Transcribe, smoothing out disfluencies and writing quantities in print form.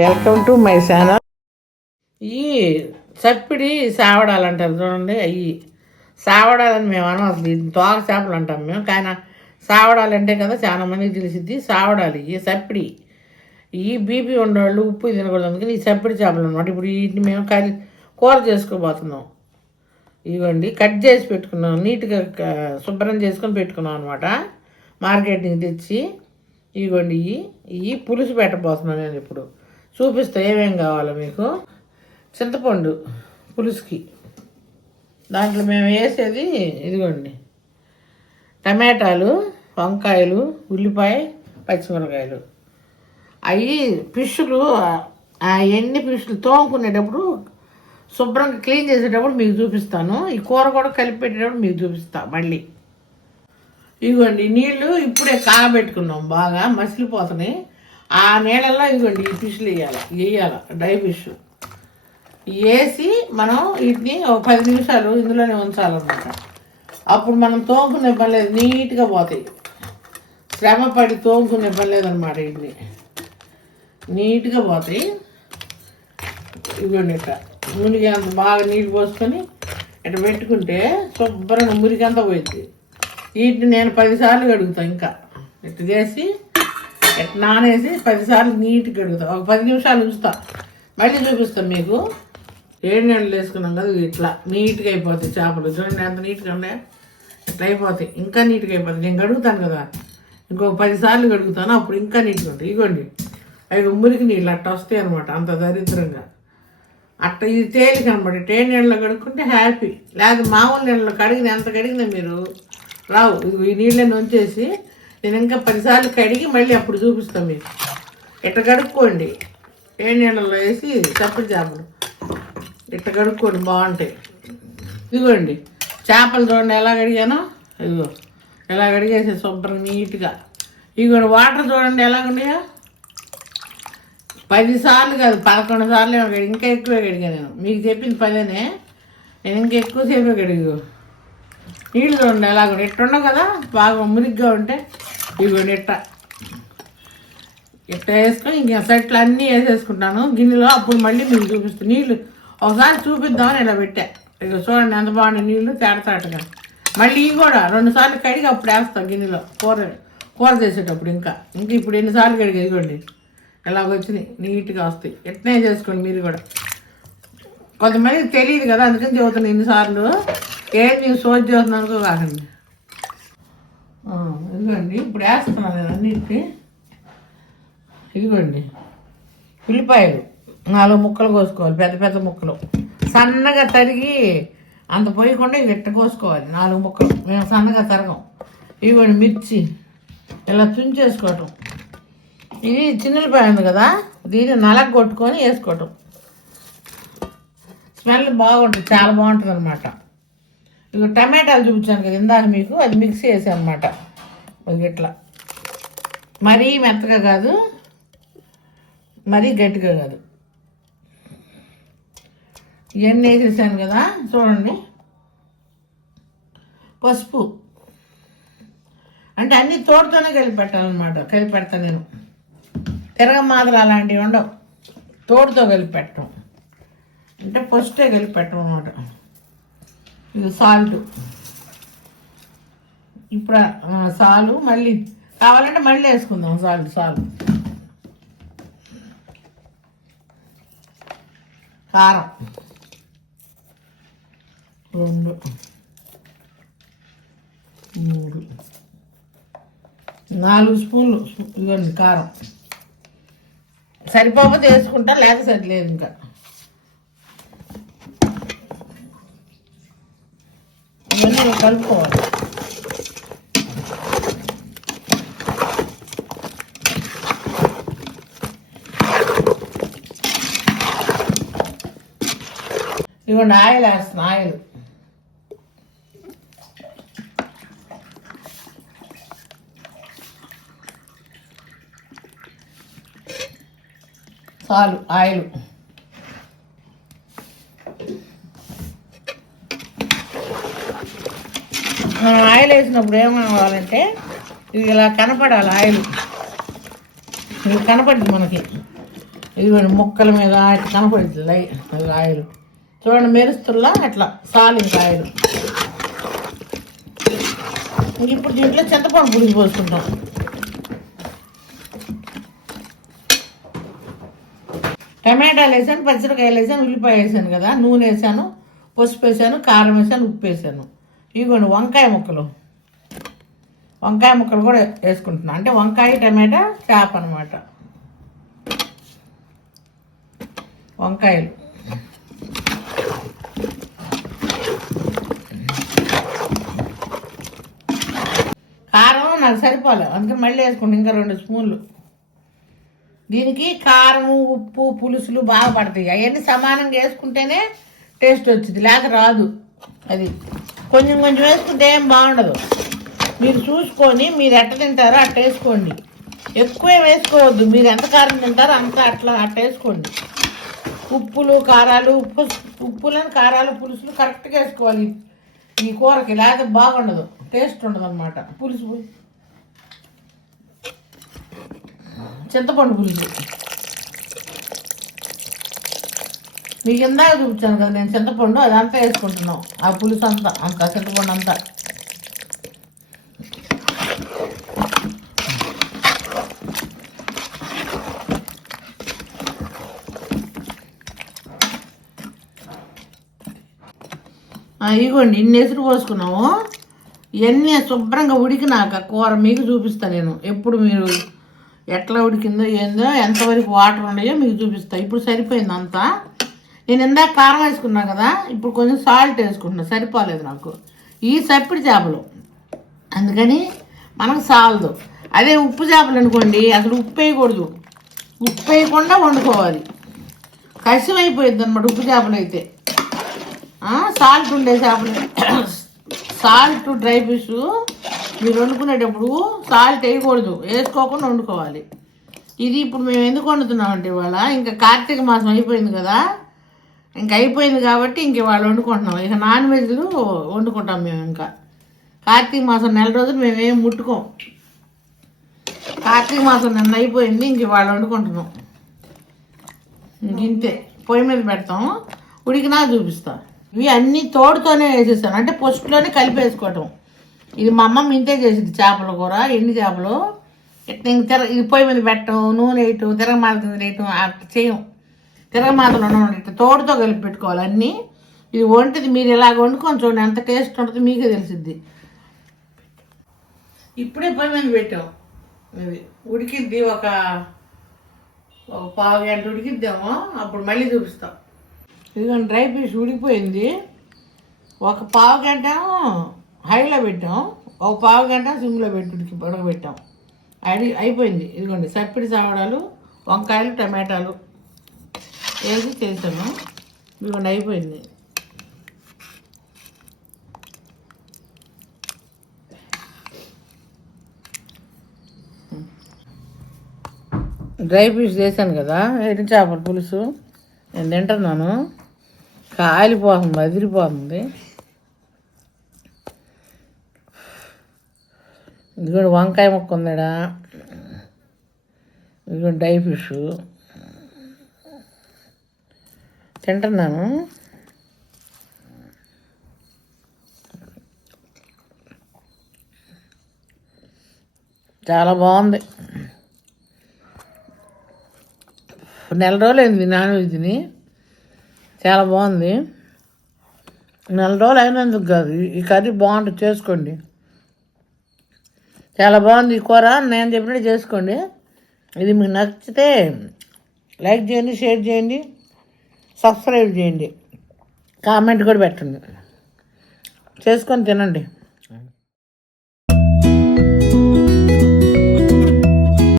Welcome to my channel. ఈ చప్పిడి సావడాలంటారు చూడండి, అవి సావడాలని మేము అనం. అసలు ఇది తోక చేపలు అంటాం మేము, కానీ సావడాలంటే కదా చాలా మందికి తెలిసిద్ది. సావడాలి ఈ చప్పిడి, ఈ బీపీ ఉండేవాళ్ళు ఉప్పు తినకూడదు, అందుకని ఈ చప్పిడి చేపలు అనమాట. ఇప్పుడు వీటిని మేము కూర చేసుకోబోతున్నాం. ఇవ్వండి కట్ చేసి పెట్టుకున్నాం, నీట్గా శుభ్రం చేసుకొని పెట్టుకున్నాం అనమాట. మార్కెట్కి తెచ్చి ఇవ్వండి ఇవి పులుసు పెట్టబోతున్నాను నేను. ఇప్పుడు చూపిస్తా ఏమేం కావాలో మీకు. చింతపండు పులుసుకి, దాంట్లో మేము వేసేది ఇదిగోండి టమాటాలు, వంకాయలు, ఉల్లిపాయ, పచ్చిమిరకాయలు. అవి ఫిష్లు, ఎన్ని ఫిష్లు తోముకునేటప్పుడు శుభ్రంగా క్లీన్ చేసేటప్పుడు మీకు చూపిస్తాను. ఈ కూర కూడా కలిపి పెట్టేటప్పుడు మీకు చూపిస్తా మళ్ళీ. ఇదిగోండి నీళ్ళు ఇప్పుడే కాగబెట్టుకున్నాం, బాగా మసిలిపోతున్నాయి. ఆ నీళ్ళల్లో ఇదిగోండి ఈ ఫిష్లు వేయాలి డ్రై ఫిష్ వేసి మనం వీటిని ఒక 10 నిమిషాలు ఇందులోనే ఉంచాలన్నమాట. అప్పుడు మనం తోముకునే పని లేదు, నీట్గా పోతాయి. శ్రమ పడి తోముకునే పని లేదనమాట, వీటిని నీట్గా పోతాయి. ఇదిగోండి ఇట్లా మునిగి అంత బాగా నీళ్ళు పోసుకొని ఇట్లా పెట్టుకుంటే శుభ్రంగా మురికంతా పోయింది. వీటిని నేను 10 సార్లు కడుగుతాను. ఇంకా ఇట్లా చేసి ఇట్లా నానేసి 10 సార్లు నీట్గా కడుగుతాను. ఒక 10 నిమిషాలు ఉంచుతా, మళ్ళీ చూపిస్తాను మీకు. 7 నీళ్ళు వేసుకున్నాం కదా, ఇట్లా నీట్గా అయిపోతాయి చేపలు. చూడండి ఎంత నీట్గా ఉన్నాయి, ఇట్లా అయిపోతాయి. ఇంకా నీట్గా అయిపోతాయి. నేను కడుగుతాను కదా, ఇంకొక 10 సార్లు కడుగుతాను, అప్పుడు ఇంకా నీట్గా ఉంటాయి. ఇగోండి అవి మురికి నీళ్ళు అట్లా వస్తాయి అనమాట, అంత దరిద్రంగా. అట్లా ఇది తేలిక అనమాట. 7 నీళ్ళలో కడుక్కుంటే హ్యాపీ. లేదా మామూలు నీళ్ళలో కడిగిన ఎంత కడిగినా మీరు రావు. ఈ నీళ్ళని ఉంచేసి నేను ఇంకా 10 సార్లు కడిగి మళ్ళీ అప్పుడు చూపిస్తాను మీకు. ఇట్లా కడుక్కోండి, 7 నీళ్ళలో వేసి చప్పటి చేపలు ఇట్లా కడుక్కోండి, బాగుంటాయి. ఇదిగోండి చేపలు చూడండి ఎలా కడిగానో, ఇదిగో ఎలా కడిగేసి శుభ్రంగా నీట్గా. ఇదిగోండి వాటర్ చూడండి ఎలా ఉన్నాయో. 10 సార్లు కాదు 11 సార్లు ఇంకా ఎక్కువే కడిగా నేను. మీకు చెప్పింది 10నే, నేను ఇంకా ఎక్కువసేపే కడిగో. నీళ్ళు చూడండి ఎలా కూడా ఇట్టుండవు కదా, బాగా మురిగ్గా ఉంటే. ఇదిగోండి ఇట్లా వేసుకొని ఇంక సెట్లు అన్నీ వేసేసుకుంటాను గిన్నెలో. అప్పుడు మళ్ళీ మీకు చూపిస్తాను. నీళ్ళు ఒకసారి చూపిద్దామని ఇలా పెట్టా. ఇక చూడండి ఎంత బాగుంది నీళ్ళు తేడతాటగా. మళ్ళీ ఇవి కూడా 2 సార్లు కడిగి అప్పుడు వేస్తాం గిన్నెలో కూర చేసేటప్పుడు. ఇంకా ఇప్పుడు ఎన్నిసార్లు కడిగి ఇదిగోండి ఎలాగ వచ్చినాయి, నీట్గా వస్తాయి. ఎట్నే చేసుకోండి మీరు కూడా. కొంతమందికి తెలియదు కదా, అందుకని చెబుతున్నాను ఎన్నిసార్లు. ఏం నేను సోజ్ చేస్తున్నాను కాకండి. ఇదిగోండి ఇప్పుడు వేస్తున్నాను నేను అన్నిటికీ. ఇదిగోండి ఉల్లిపాయలు 4 ముక్కలు కోసుకోవాలి, పెద్ద పెద్ద ముక్కలు సన్నగా తరిగి, అంత పోయకుండా ఇవి ఎట్ట కోసుకోవాలి 4 ముక్కలు. మేము సన్నగా తరగం. ఇవ్వండి మిర్చి ఇలా తుంచేసుకోవటం. ఇది చిన్నులపాయ ఉంది కదా, దీన్ని నలగ కొట్టుకొని వేసుకోవటం. స్మెల్ బాగుంటుంది, చాలా బాగుంటుంది అనమాట. ఇక టమాటాలు చూపించాను కదా ఇందాక మీకు, అది మిక్స్ చేసాను అనమాట. ఇట్లా మరీ మెత్తగా కాదు, మరీ గట్టిగా కాదు. ఇవన్నీ వేసేసాను కదా చూడండి. పసుపు అంటే అన్నీ తోడుతోనే కలిపి పెట్టాలన్నమాట. కలిపి పెడతాను నేను. తిరగమాదలు అలాంటివి ఉండవు, తోడుతో కలిపి పెట్టడం అంటే ఫస్టే కలిపి పెట్టడం అనమాట. ఇది సాల్ట్. ఇప్పుడు సాలు మళ్ళీ కావాలంటే మళ్ళీ వేసుకుందాం సాలు. కారం 2 3 4 స్పూన్లు ఇవ్వండి కారం. సరిపోతే వేసుకుంటా, లేక సరిలేదు. ఇంకా ఇవన్నీ కలుపుకోవాలి. ఇవ్వండి ఆయిల్ వేస్తున్నా. ఆయిల్ చాలు. ఆయిల్ ఆయిల్ వేసినప్పుడు ఏమవ్వాలంటే ఇది ఇలా కనపడాలి. ఆయిల్ ఇది కనపడింది మనకి, ఇదిగోండి ముక్కల మీద ఇట్లా కనపడుతుంది ఆయిల్ చూడండి, మెరుస్తుల్లా అట్లా సాలింగ్ ఆయిల్. ఇప్పుడు దీంట్లో చింతపండు పులుసు పోసుకుంటాం. టమాటాలు వేసాను, పచ్చిమిరకాయలు వేసాను, ఉల్లిపాయ వేసాను కదా, నూనె వేసాను, పసుపు వేసాను, కారం వేసాను, ఉప్పు వేసాను. ఇదిగోండి వంకాయ ముక్కలు కూడా వేసుకుంటున్నాను. అంటే వంకాయ టమాటా చేప అనమాట. వంకాయలు కారం నాకు సరిపోలేదు, అందుకని మళ్ళీ వేసుకుంటాను ఇంకా 2 స్పూన్లు. దీనికి కారము ఉప్పు పులుసులు బాగా పడతాయి. అవన్నీ సమానంగా వేసుకుంటేనే టేస్ట్ వచ్చింది, లేక రాదు. అది కొంచెం కొంచెం వేసుకుంటే ఏం బాగుండదు. మీరు చూసుకొని మీరు ఎట్ట తింటారో అట్ట వేసుకోండి. ఎక్కువ వేసుకోవద్దు, మీరు ఎంత కారం తింటారో అంత అట్లా వేసుకోండి. ఉప్పులు కారాలు ఉప్పులను కారాలు పులుసులు కరెక్ట్గా వేసుకోవాలి ఈ కూరకి, లేకపోతే బాగుండదు, టేస్ట్ ఉండదు అనమాట. పులుసు చింతపండు పులుసు మీకు ఇందాక చూపించాను కదా నేను చింతపండు, అదంతా వేసుకుంటున్నాం. ఆ పులుసు అంతా చింతపండు అంతా. ఇగోండి ఇన్ని ఎసురు పోసుకున్నాము. ఇవన్నీ శుభ్రంగా ఉడికినాక కూర మీకు చూపిస్తాను నేను. ఎప్పుడు మీరు ఎట్లా ఉడికిందో ఏందో ఎంతవరకు వాటర్ ఉన్నాయో మీకు చూపిస్తాను. ఇప్పుడు సరిపోయింది అంతా. నేను ఇందాక కారం వేసుకున్నా కదా, ఇప్పుడు కొంచెం సాల్ట్ వేసుకుంటున్నా, సరిపోలేదు నాకు. ఈ సప్పిడి చేపలు అందుకని మనకు సాలదు. అదే ఉప్పు చేపలు అనుకోండి, అసలు ఉప్పు వేయకూడదు, ఉప్పు వేయకుండా వండుకోవాలి. కషం అయిపోయింది అనమాట ఉప్పు చేపలు అయితే. సాల్ట్ ఉండే చేపలు, సాల్ట్ డ్రై ఫిష్ మీరు వండుకునేటప్పుడు సాల్ట్ వేయకూడదు, వేసుకోకుండా వండుకోవాలి. ఇది ఇప్పుడు మేము ఎందుకు వండుతున్నామంటే ఇవాళ ఇంకా కార్తీక మాసం అయిపోయింది కదా, ఇంక అయిపోయింది కాబట్టి ఇంక ఇవాళ వండుకుంటున్నాం. ఇక నాన్ వెజ్లు వండుకుంటాం మేము. ఇంకా కార్తీక మాసం 4 రోజులు మేమేం ముట్టుకోం. కార్తీక మాసం నిన్న అయిపోయింది, ఇంక ఇవాళ వండుకుంటున్నాం. ఇంతే పొయ్యి మీద పెడతాం, ఉడికినా చూపిస్తాం. ఇవి అన్నీ తోడుతోనే వేసేస్తాను, అంటే పసుపులోనే కలిపి వేసుకోవటం. ఇది మా అమ్మమ్మ ఇంతే చేసింది చేపల కూర. ఎండి చేపలు ఇట్లా ఇంక ఇది పొయ్యి మీద పెట్టడం, నూనె వేయటం, తిరగమాత వేయటం అట్లా చేయం. తిరగమాతలు ఉండడం ఇట్లా తోడుతో కలిపి పెట్టుకోవాలి అన్నీ. ఇది వంటిది మీరు ఇలాగ వండుకొని చూడండి ఎంత టేస్ట్ ఉంటుందో మీకే తెలిసిద్ది. ఇప్పుడే పొయ్యి మీద పెట్టాం, ఇది ఉడికిద్ది. ఒక 1/2 గంట ఉడికిద్దామో, అప్పుడు మళ్ళీ చూపిస్తాం. ఇదిగోండి డ్రై ఫిష్ ఉడికిపోయింది. ఒక 1/2 గంట హైలో పెట్టాం, ఒక 1/2 గంట సిమ్లో పెట్టి ఉడకబెట్టాం. అయిపోయింది. ఇదిగోండి సప్పిడి సావడాలు, వంకాయలు, టమాటాలు వేసి చేసాము. ఇదిగోండి అయిపోయింది. డ్రై ఫిష్ చేశాను కదా, ఎండు చేపల పులుసు నేను తింటున్నాను. కాలిపోతుంది, అదిరిపోతుంది. ఇదిగోండి వంకాయ ముక్క ఉందా, ఇదిగోండి డ్రై ఫిష్ తింటున్నాను. చాలా బాగుంది. 4 రోజులు అయింది నాన్ వెజ్ తిని, చాలా బాగుంది. 4 రోజులు అయినందుకు కాదు, ఈ కర్రీ బాగుంటుంది, చేసుకోండి. చాలా బాగుంది ఈ కూర, నేను చెప్పినట్టు చేసుకోండి. ఇది మీకు నచ్చితే లైక్ చేయండి, షేర్ చేయండి, సబ్స్క్రైబ్ చేయండి, కామెంట్ కూడా పెట్టండి, చేసుకొని తినండి.